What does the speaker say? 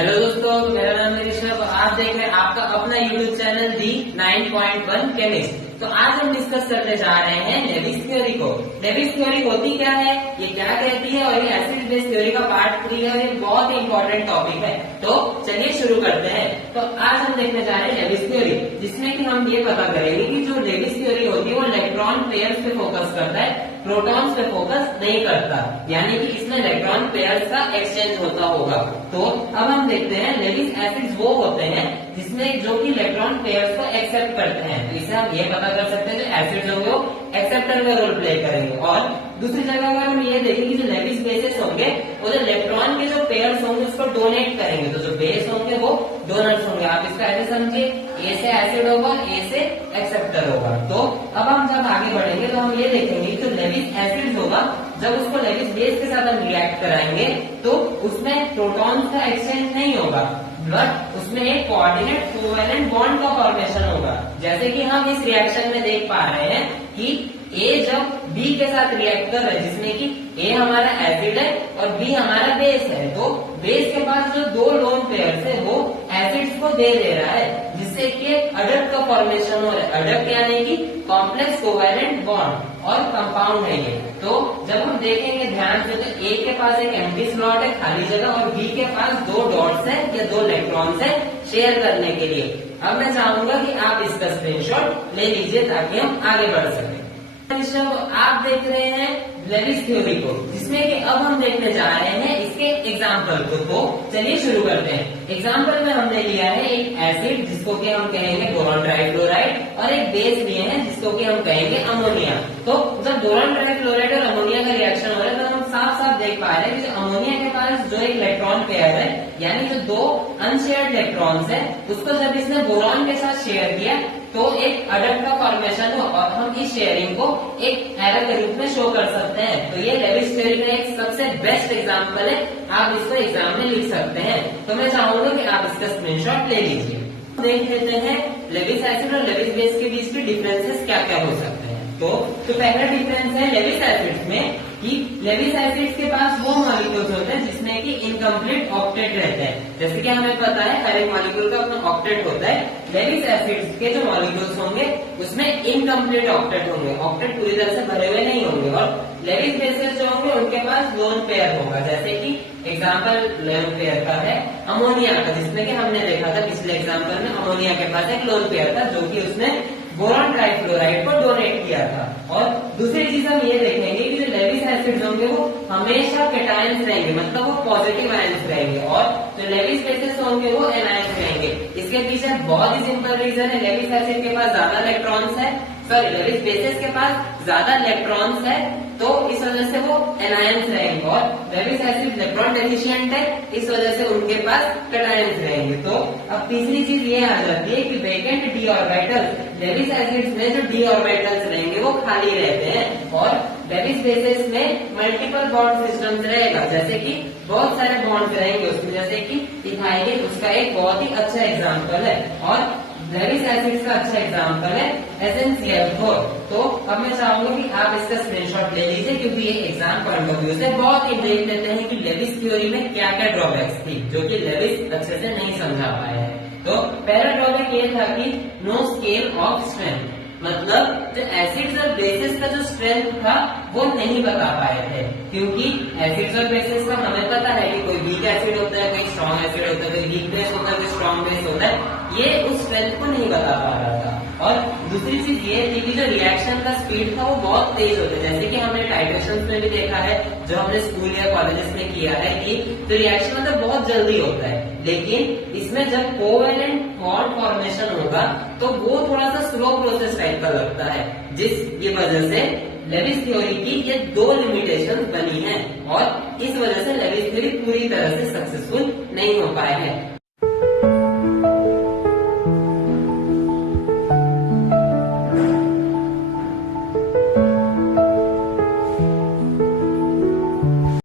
Hello दोस्तों, मेरा नाम है ऋषभ। आप देख रहे हैं आपका अपना यूट्यूब चैनल दी 9.1 केमिस्ट। तो आज हम डिस्कस करने जा रहे हैं लेविस थ्योरी को। लेविस थ्योरी होती क्या है, ये क्या कहती है, और ये एसिड बेस थ्योरी का पार्ट 3 है और ये बहुत ही इंपॉर्टेंट टॉपिक है। तो चलिए शुरू करते हैं। तो आज हम देखने जा रहे हैं लेविस थ्योरी, जिसमें कि हम ये पता करेंगे कि जो लेविस थ्योरी होती है वो इलेक्ट्रॉन पेयर्स पे फोकस करता है, प्रोटॉन्स पे फोकस नहीं करता, यानी कि इसमें इलेक्ट्रॉन पेयर्स का एक्सचेंज होता होगा। तो अब हम देखते हैं लेविस एसिड्स वो होते हैं जिसमें जो कि इलेक्ट्रॉन पेयर्स को एक्सेप्ट करते हैं। तो इसे हम ये पता कर सकते हैं जो एसिड्स होंगे वो एक्सेप्टर का रोल प्ले करेंगे। और दूसरी जगह अगर हम ये देखें कि जो लेविस बेसेस होंगे वो जो इलेक्ट्रॉन के जो पेयर्स होंगे उसको डोनेट करेंगे, तो जो बेस होंगे वो डोनर्स होंगे। आप इसका ऐसे समझिए, ए से एसिड होगा, ए से एक्सेप्टर होगा। तो अब हम जब आगे बढ़ेंगे तो हम ये देखेंगे कि जो लेविस एसिड होगा जब उसको लेविस बेस के साथ हम रिएक्ट कराएंगे तो उसमें प्रोटॉन्स का एक्सचेंज नहीं होगा, बट उसमें एक कोऑर्डिनेट कोवैलेंट बॉन्ड का फॉर्मेशन होगा। जैसे कि हम इस रिएक्शन में देख पा रहे हैं कि ए जब बी के साथ रिएक्ट कर रहे हैं, जिसमें कि ए हमारा एसिड है और बी हमारा बेस है, तो बेस के पास जो दो लोन पेयर्स है वो एसिड्स को दे रहा है, जिससे कि एक अडक्ट का फॉर्मेशन हो रहा है। अडक्ट यानी कि कॉम्प्लेक्स कोवैलेंट बॉन्ड और कंपाउंड है ये। तो जब हम देखेंगे ध्यान से तो ए के पास एक एम्प्टी स्लॉट है, खाली जगह, और बी के पास दो डॉट्स है या दो इलेक्ट्रॉन्स है शेयर करने के लिए। अब मैं चाहूंगा कि आप इसका स्क्रीनशॉट ले लीजिए ताकि हम आगे बढ़ सकें। आप देख रहे हैं लेविस थ्योरी को, जिसमें कि अब हम देखने जा रहे हैं इसके एग्जाम्पल को। तो चलिए शुरू करते हैं। एग्जाम्पल में हमने लिया है एक एसिड जिसको कि हम कहेंगे बोरॉन ट्राइफ्लोराइड, और एक बेस लिए हैं जिसको कि हम कहेंगे अमोनिया। तो जब बोरॉन ट्राइफ्लोराइड और अमोनिया का रिएक्शन हो रहा है तो हम साफ साफ देख पा रहे हैं कि जो अमोनिया के पास जो एक इलेक्ट्रॉन पेयर है, यानी जो दो अनशेयर्ड इलेक्ट्रॉन्स है, उसको जब इसने बोरॉन के साथ शेयर किया तो एक अडक्ट का फॉर्मेशन हो, और हम इस शेयरिंग को एक एरो के रूप में शो कर सकते हैं। तो ये लेविस थ्योरी का एक सबसे बेस्ट एग्जांपल है, आप इसको एग्जाम में लिख सकते हैं। तो मैं चाहूंगा कि आप इसका स्क्रीनशॉट ले लीजिए। देख लेते हैं लेविस एसिड और लेविस बेस के बीच के डिफरेंसेस क्या क्या हो सकते हैं। तो पहला डिफरेंस है लेविस एसिड्स में कि लेविस एसिड्स के पास वो मॉलिक्यूल्स होते हैं जिसमें कि इनकम्प्लीट ऑक्टेट रहते हैं। जैसे कि हमें पता है हर एक मॉलिक्यूल का अपना ऑक्टेट होता है। लेविस एसिड्स के जो मॉलिक्यूल्स होंगे उसमें इनकम्प्लीट ऑक्टेट होंगे, ऑक्टेट पूरी तरह से भरे हुए नहीं होंगे। और लेविस बेसेस जो होंगे उनके पास लोन पेयर होगा, जैसे कि एग्जाम्पल लोन पेयर का है अमोनिया का, जिसमें कि हमने देखा था पिछले एग्जाम्पल में अमोनिया के पास एक लोन पेयर था जो कि उसने बोरॉन ट्राइफ्लोराइड को डोनेट किया था। और दूसरी चीज हम ये देखेंगे कि जो लेविस एसिड्स होंगे वो हमेशा कैटायंस रहेंगे, मतलब वो पॉजिटिव आयंस रहेंगे, और जो लेविस बेसेस होंगे वो एनायंस रहेंगे। इसके पीछे बहुत ही सिंपल रीजन है, लेविस एसिड के पास ज्यादा इलेक्ट्रॉन्स है, लेविस बेसेस के पास ज्यादा इलेक्ट्रॉन्स है, तो इस वजह से वो एनायंस रहेंगे, और लेविस एसिड इलेक्ट्रॉन डेफिशिएंट है, इस वजह से उनके पास कैटायंस रहेंगे। तो अब तीसरी चीज ये आ जाती है कि vacant d orbital, Lewis acids में जो डी ऑर्बिटल्स रहेंगे वो खाली रहते हैं, और लेविस बेसेस में मल्टीपल बॉन्ड सिस्टम्स रहेगा, जैसे कि बहुत सारे बॉन्ड्स रहेंगे उसमें, जैसे कि इथाइलिन उसका एक बहुत ही अच्छा एग्जाम्पल है, और लेविस एसिड्स का अच्छा एग्जाम्पल है SnCl4। तो अब मैं चाहूंगा कि आप इसका स्क्रीनशॉट ले लीजिए, क्योंकि ये एग्जाम पॉइंट ऑफ व्यू से बहुत ही देख लेते हैं कि लेविस थ्योरी में क्या क्या ड्रॉबैक्स थी जो कि लेविस अच्छे से नहीं समझा पाया है। तो पहला ड्रॉबैक ये था कि नो स्केल ऑफ स्ट्रेंथ, मतलब जो एसिड्स और बेसिस का जो स्ट्रेंथ था वो नहीं बता पाए थे, क्योंकि एसिड्स और बेसिस का हमें पता है कि कोई वीक एसिड होता है, कोई स्ट्रॉन्ग एसिड होता है, कोई वीक बेस होता है, कोई स्ट्रॉन्ग बेस होता है, ये उस स्ट्रेंथ को नहीं बता पा रहा था। और दूसरी चीज ये थी कि जो रिएक्शन का स्पीड था वो बहुत तेज होता है, जैसे कि हमने टाइट्रेशन में भी देखा है, जो हमने स्कूल या कॉलेजेस में किया है, कि तो रिएक्शन मतलब बहुत जल्दी होता है, लेकिन इसमें जब कोवैलेंट बॉन्ड फॉर्मेशन होगा तो वो थोड़ा सा स्लो प्रोसेस टाइप का लगता है, जिसकी वजह से लेविस थ्योरी की ये दो लिमिटेशन बनी हैं, और इस वजह से लेविस थ्योरी पूरी तरह से सक्सेसफुल नहीं हो पाया है।